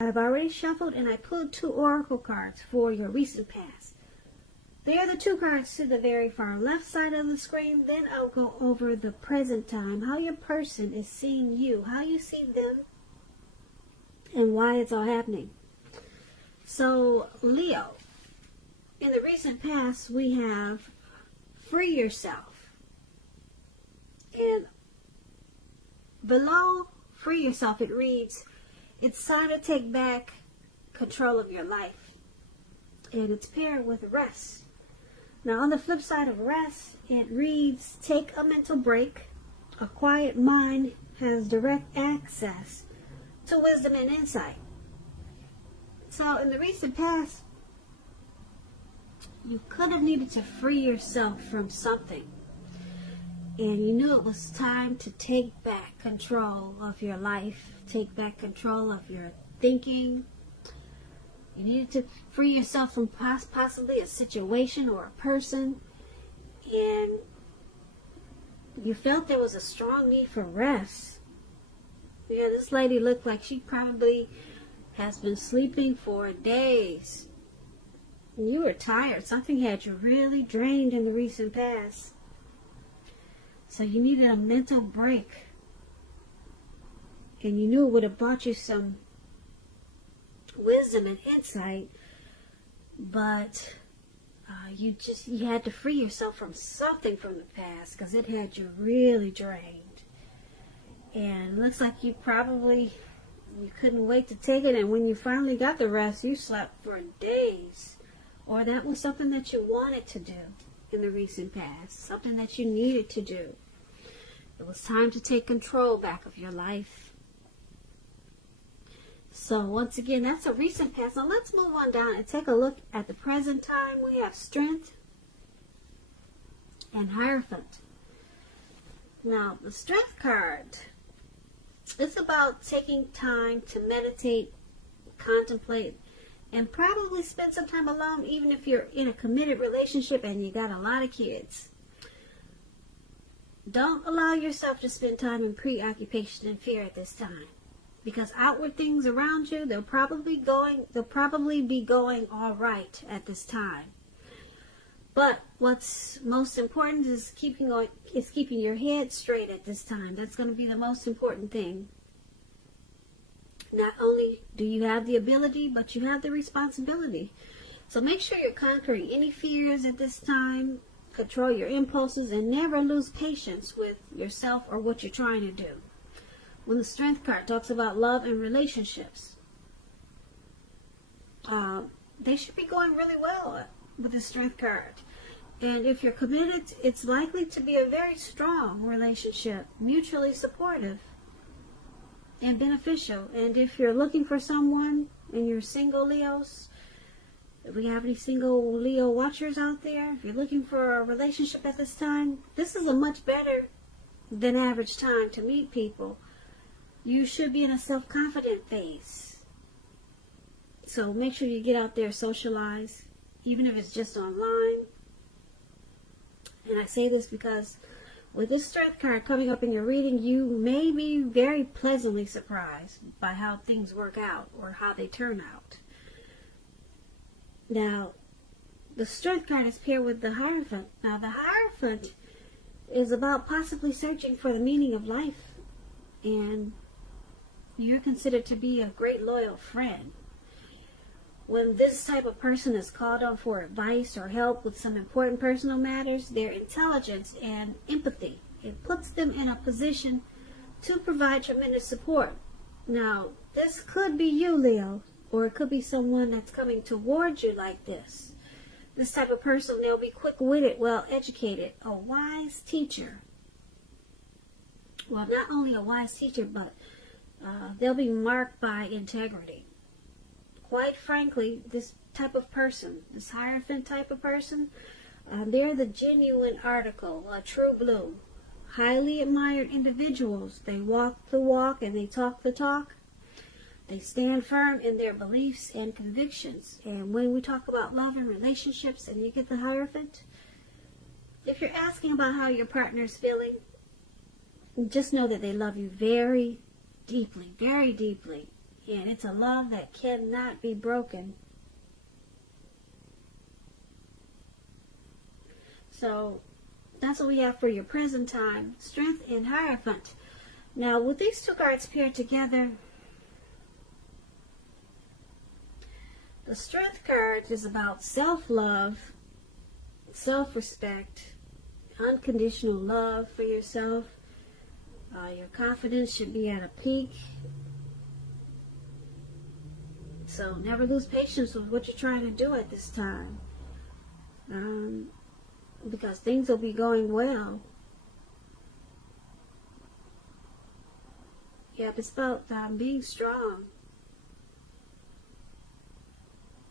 I've already shuffled and I pulled 2 oracle cards for your recent past. They are the 2 cards to the very far left side of the screen. Then I'll go over the present time, how your person is seeing you, how you see them, and why it's all happening. So, Leo, in the recent past, we have free yourself. And below free yourself, it reads, it's time to take back control of your life. And it's paired with rest. Now, on the flip side of rest, it reads, take a mental break. A quiet mind has direct access to wisdom and insight. So, in the recent past, you could have needed to free yourself from something. And you knew it was time to take back control of your life, take back control of your thinking. You needed to free yourself from possibly a situation or a person. And you felt there was a strong need for rest. Yeah, this lady looked like she probably has been sleeping for days. And you were tired. Something had you really drained in the recent past. So you needed a mental break. And you knew it would have brought you some wisdom and insight. But you had to free yourself from something from the past because it had you really drained. And it looks like you couldn't wait to take it. And when you finally got the rest, you slept for days. Or that was something that you wanted to do in the recent past, something that you needed to do. It was time to take control back of your life. So once again, that's a recent past. Now let's move on down and take a look at the present time. We have Strength and Hierophant. Now the Strength card, it's about taking time to meditate, contemplate, and probably spend some time alone, even if you're in a committed relationship and you got a lot of kids. Don't allow yourself to spend time in preoccupation and fear at this time. Because outward things around you, they'll probably be going all right at this time. But what's most important is keeping your head straight at this time. That's going to be the most important thing. Not only do you have the ability, but you have the responsibility. So make sure you're conquering any fears at this time. Control your impulses and never lose patience with yourself or what you're trying to do. When the Strength card talks about love and relationships, they should be going really well with the Strength card. And if you're committed, it's likely to be a very strong relationship, mutually supportive and beneficial. And if you're looking for someone and you're single Leos, if we have any single Leo watchers out there, if you're looking for a relationship at this time, this is a much better than average time to meet people. You should be in a self-confident phase. So make sure you get out there, socialize, even if it's just online. And I say this because with this Strength card coming up in your reading, you may be very pleasantly surprised by how things work out or how they turn out. Now, the Strength card is paired with the Hierophant. Now, the Hierophant is about possibly searching for the meaning of life. And you're considered to be a great loyal friend. When this type of person is called on for advice or help with some important personal matters, their intelligence and empathy, it puts them in a position to provide tremendous support. Now, this could be you, Leo, or it could be someone that's coming towards you like this. This type of person, they'll be quick-witted, well-educated, a wise teacher. Well, not only a wise teacher, but they'll be marked by integrity. Quite frankly, this type of person, this Hierophant type of person, they're the genuine article, a true blue. Highly admired individuals. They walk the walk and they talk the talk. They stand firm in their beliefs and convictions. And when we talk about love and relationships and you get the Hierophant, if you're asking about how your partner is feeling, just know that they love you very deeply, And it's a love that cannot be broken. So that's what we have for your present time. Strength and Hierophant. Now, with these two cards paired together, the Strength card is about self-love, self-respect, unconditional love for yourself. Your confidence should be at a peak. So never lose patience with what you're trying to do at this time. Because things will be going well. Yep, it's about being strong.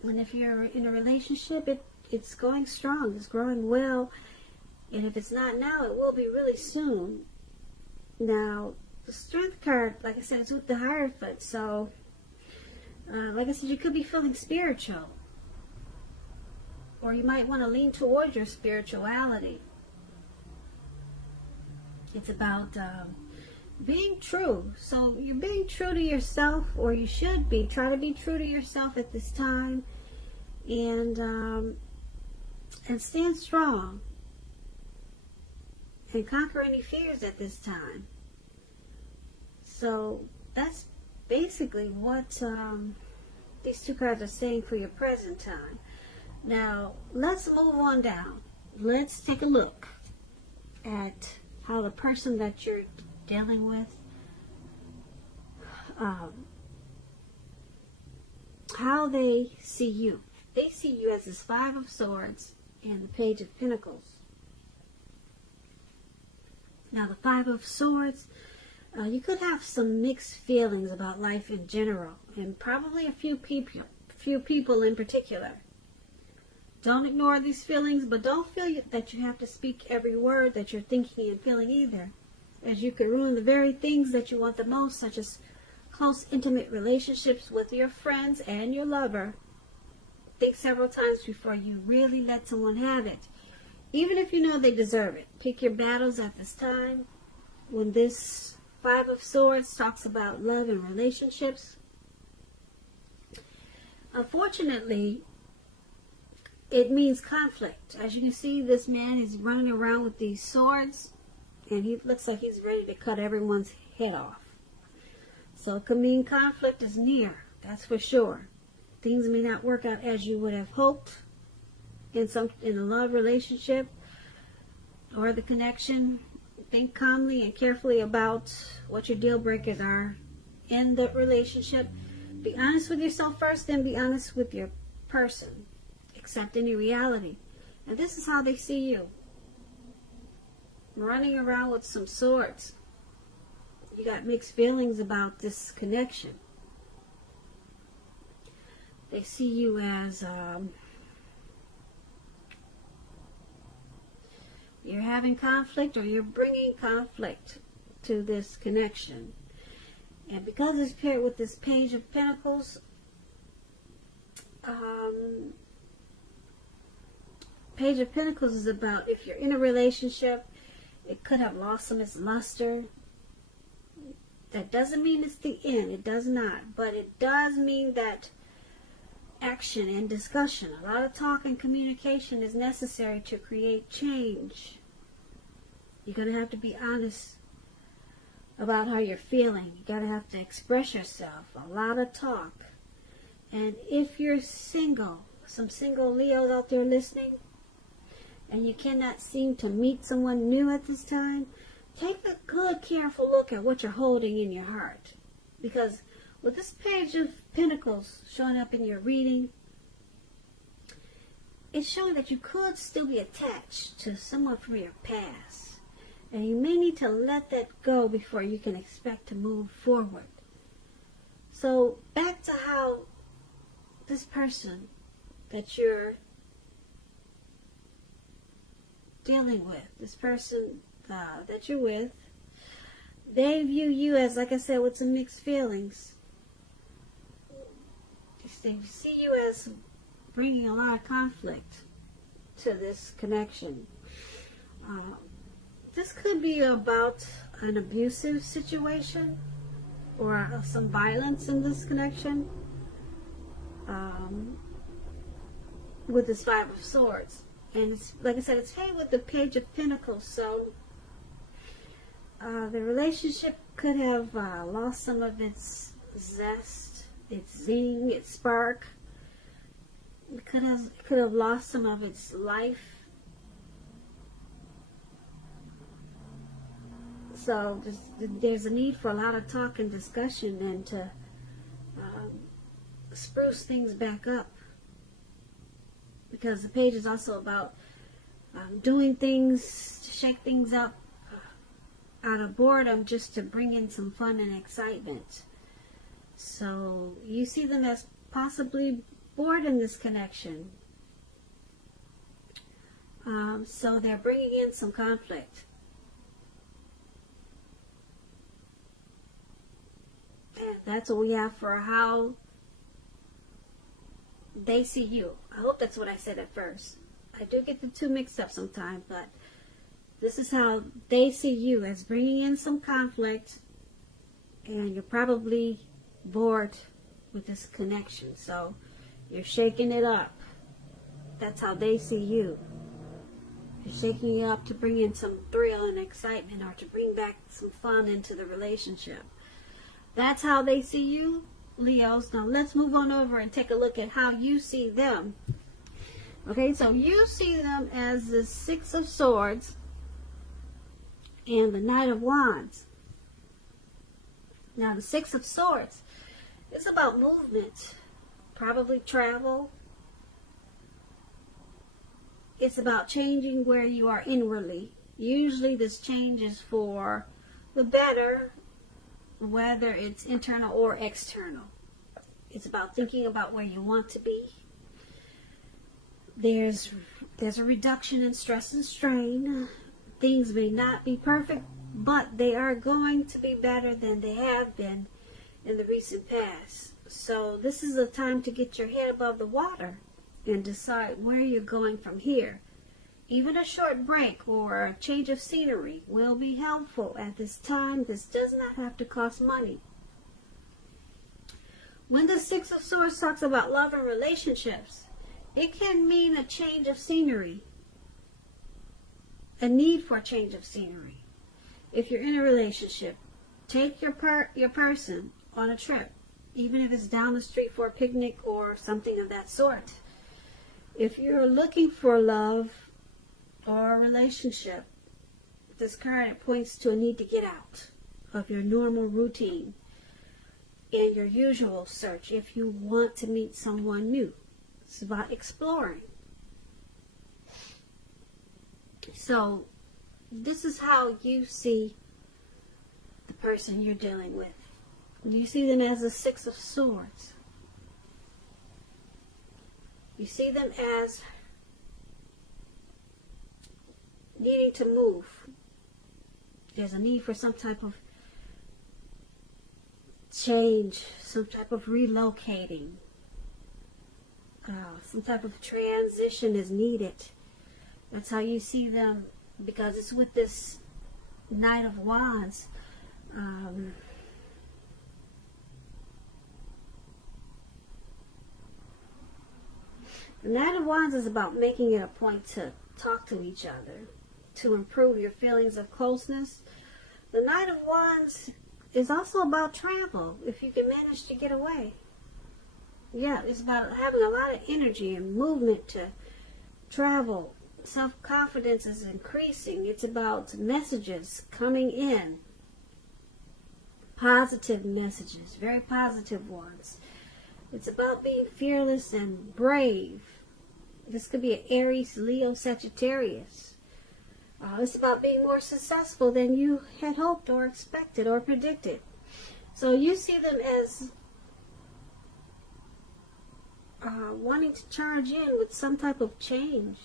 And if you're in a relationship, it's going strong, it's growing well. And if it's not now, it will be really soon. Now, the Strength card, like I said, is with the Hierophant. So, like I said, you could be feeling spiritual. Or you might want to lean towards your spirituality. It's about being true. So you're being true to yourself, or you should be. Try to be true to yourself at this time, and stand strong, and conquer any fears at this time. So that's basically what these two cards are saying for your present time. Now, let's move on down. Let's take a look at how the person that you're dealing with, how they see you. They see you as this Five of Swords and the Page of Pentacles. Now, the Five of Swords, you could have some mixed feelings about life in general, and probably a few people in particular. Don't ignore these feelings, but don't feel that you have to speak every word that you're thinking and feeling either, as you could ruin the very things that you want the most, such as close, intimate relationships with your friends and your lover. Think several times before you really let someone have it, even if you know they deserve it. Pick your battles at this time. When this Five of Swords talks about love and relationships, unfortunately, it means conflict. As you can see, this man is running around with these swords, and he looks like he's ready to cut everyone's head off. So it could mean conflict is near, that's for sure. Things may not work out as you would have hoped in a love relationship or the connection. Think calmly and carefully about what your deal breakers are in the relationship. Be honest with yourself first, then be honest with your person. Accept any reality. And this is how they see you. Running around with some swords. You got mixed feelings about this connection. They see you as you're having conflict, or you're bringing conflict to this connection. And because it's paired with this Page of Pentacles, Page of Pentacles is about if you're in a relationship, it could have lost some of its luster. That doesn't mean it's the end. It does not. But it does mean that action and discussion, a lot of talk and communication is necessary to create change. You're going to have to be honest about how you're feeling. You're going to have to express yourself. A lot of talk. And if you're single, some single Leos out there listening, and you cannot seem to meet someone new at this time, take a good, careful look at what you're holding in your heart. Because with this Page of Pentacles showing up in your reading, it's showing that you could still be attached to someone from your past. And you may need to let that go before you can expect to move forward. So back to how this person that you're dealing with, this person that you're with, they view you as, like I said, with some mixed feelings. They see you as bringing a lot of conflict to this connection. This could be about an abusive situation. or some violence in this connection with this Five of Swords. And it's, like I said, it's paired with the Page of Pentacles. So the relationship could have lost some of its zest, its zing, its spark. It could have lost some of its life. So there's a need for a lot of talk and discussion, and to spruce things back up. Because the page is also about doing things to shake things up out of boredom, just to bring in some fun and excitement. So you see them as possibly bored in this connection. So they're bringing in some conflict. And that's what we have for how they see you. I hope that's what I said at first. I do get the two mixed up sometimes, but this is how they see you, as bringing in some conflict, and you're probably bored with this connection. So you're shaking it up. That's how they see you. You're shaking it up to bring in some thrill and excitement, or to bring back some fun into the relationship. That's how they see you, Leos. Now let's move on over and take a look at how you see them. Okay, so you see them as the Six of Swords and the Knight of Wands. Now the Six of Swords is about movement, probably travel. It's about changing where you are inwardly. Usually this change is for the better, whether it's internal or external. It's about thinking about where you want to be. There's a reduction in stress and strain. Things may not be perfect, but they are going to be better than they have been in the recent past. So this is a time to get your head above the water and decide where you're going from here. Even a short break or a change of scenery will be helpful at this time. This does not have to cost money. When the Six of Swords talks about love and relationships, it can mean a change of scenery, a need for a change of scenery. If you're in a relationship, take your person on a trip, even if it's down the street for a picnic or something of that sort. If you're looking for love or a relationship, this card points to a need to get out of your normal routine and your usual search if you want to meet someone new. It's about exploring. So this is how you see the person you're dealing with. You see them as the Six of Swords. You see them as needing to move. There's a need for some type of change, some type of relocating. Some type of transition is needed. That's how you see them, because it's with this Knight of Wands. The Knight of Wands is about making it a point to talk to each other, to improve your feelings of closeness. The Knight of Wands is also about travel, if you can manage to get away. Yeah, it's about having a lot of energy and movement to travel. Self-confidence is increasing. It's about messages coming in. Positive messages, very positive ones. It's about being fearless and brave. This could be an Aries, Leo, Sagittarius. It's about being more successful than you had hoped or expected or predicted. So you see them as wanting to charge in with some type of change.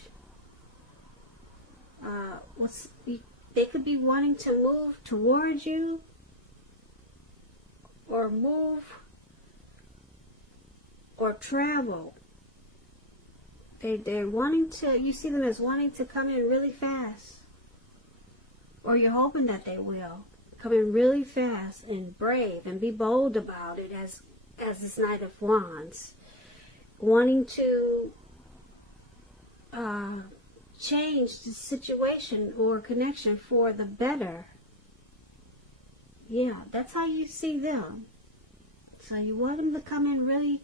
They could be wanting to move towards you, or move, or travel. They're wanting to, you see them as wanting to come in really fast. Or you're hoping that they will come in really fast and brave and be bold about it as this Knight of Wands. Wanting to change the situation or connection for the better. Yeah, that's how you see them. So you want them to come in really,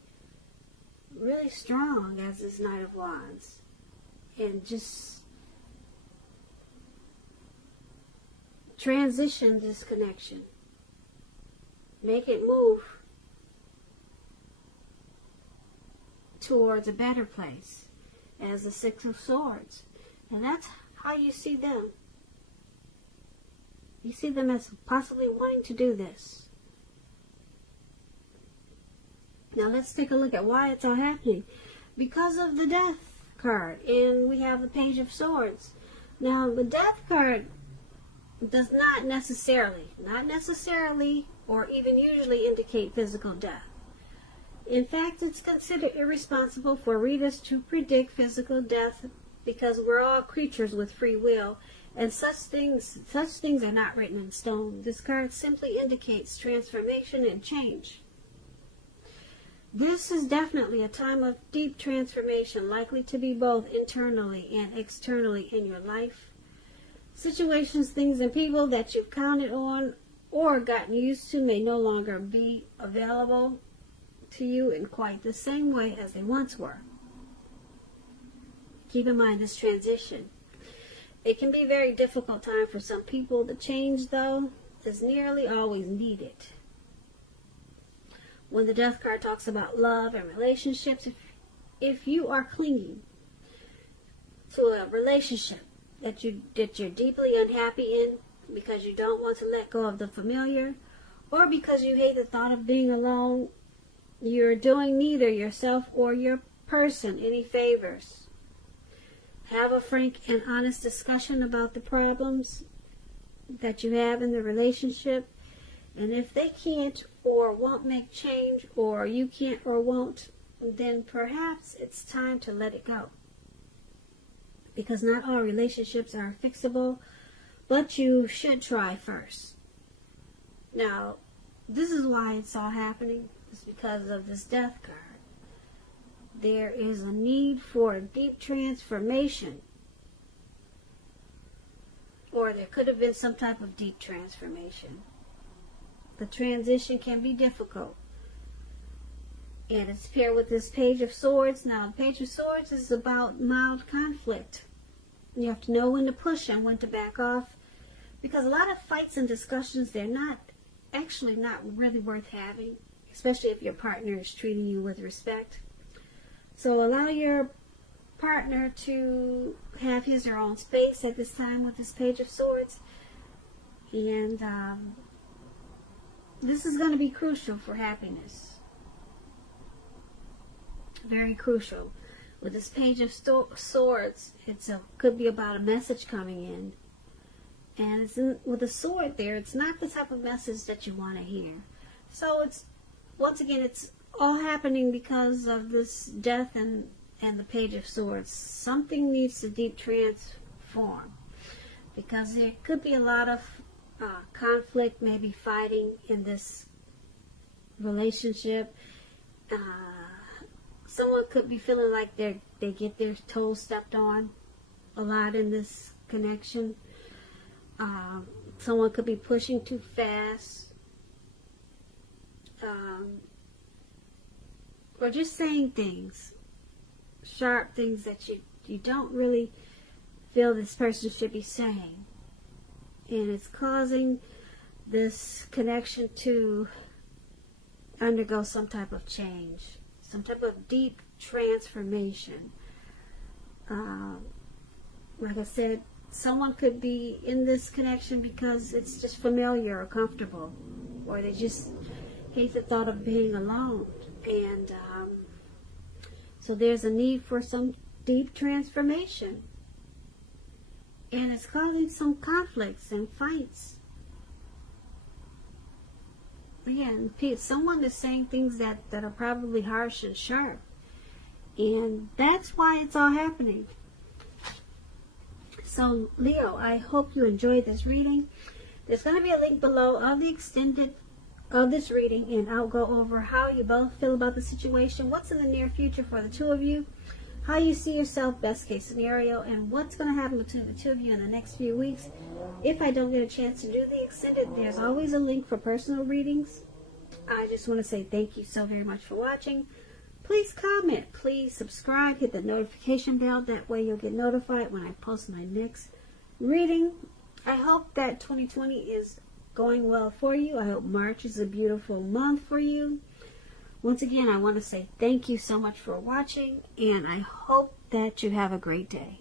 really strong as this Knight of Wands. And just transition this connection. Make it move towards a better place as the Six of Swords. And that's how you see them. You see them as possibly wanting to do this. Now let's take a look at why it's all happening. Because of the Death card. And we have the Page of Swords. Now the Death card does not necessarily, or even usually indicate physical death. In fact, it's considered irresponsible for readers to predict physical death because we're all creatures with free will, and such things are not written in stone. This card simply indicates transformation and change. This is definitely a time of deep transformation, likely to be both internally and externally in your life. Situations, things, and people that you've counted on or gotten used to may no longer be available to you in quite the same way as they once were. Keep in mind this transition. It can be a very difficult time for some people. The change, though, is nearly always needed. When the Death card talks about love and relationships, if you are clinging to a relationship that you're deeply unhappy in because you don't want to let go of the familiar, or because you hate the thought of being alone, you're doing neither yourself or your person any favors. Have a frank and honest discussion about the problems that you have in the relationship. And if they can't or won't make change, or you can't or won't, then perhaps it's time to let it go. Because not all relationships are fixable, but you should try first. Now, this is why it's all happening. It's because of this Death card. There is a need for a deep transformation. Or there could have been some type of deep transformation. The transition can be difficult. And it's paired with this Page of Swords. Now, the Page of Swords is about mild conflict. You have to know when to push and when to back off. Because a lot of fights and discussions, they're not really worth having. Especially if your partner is treating you with respect. So allow your partner to have his or her own space at this time with this Page of Swords. And this is going to be crucial for happiness. Very crucial. With this Page of Swords, could be about a message coming in. And with a sword there, it's not the type of message that you want to hear. So once again, it's all happening because of this Death and the Page of Swords. Something needs to deep transform. Because there could be a lot of conflict, maybe fighting in this relationship. Someone could be feeling like they get their toes stepped on a lot in this connection. Someone could be pushing too fast. Or just saying things, sharp things that you don't really feel this person should be saying. And it's causing this connection to undergo some type of change, some type of deep transformation. Like I said, someone could be in this connection because it's just familiar or comfortable, or they just hate the thought of being alone. And so there's a need for some deep transformation. And it's causing some conflicts and fights. Again, someone is saying things that are probably harsh and sharp. And that's why it's all happening. So, Leo, I hope you enjoyed this reading. There's going to be a link below of the extended of this reading, and I'll go over how you both feel about the situation, what's in the near future for the two of you, how you see yourself, best case scenario, and what's going to happen between the two of you in the next few weeks. If I don't get a chance to do the extended, there's always a link for personal readings. I just want to say thank you so very much for watching. Please comment, please subscribe, hit the notification bell. That way you'll get notified when I post my next reading. I hope that 2020 is going well for you. I hope March is a beautiful month for you. Once again, I want to say thank you so much for watching, and I hope that you have a great day.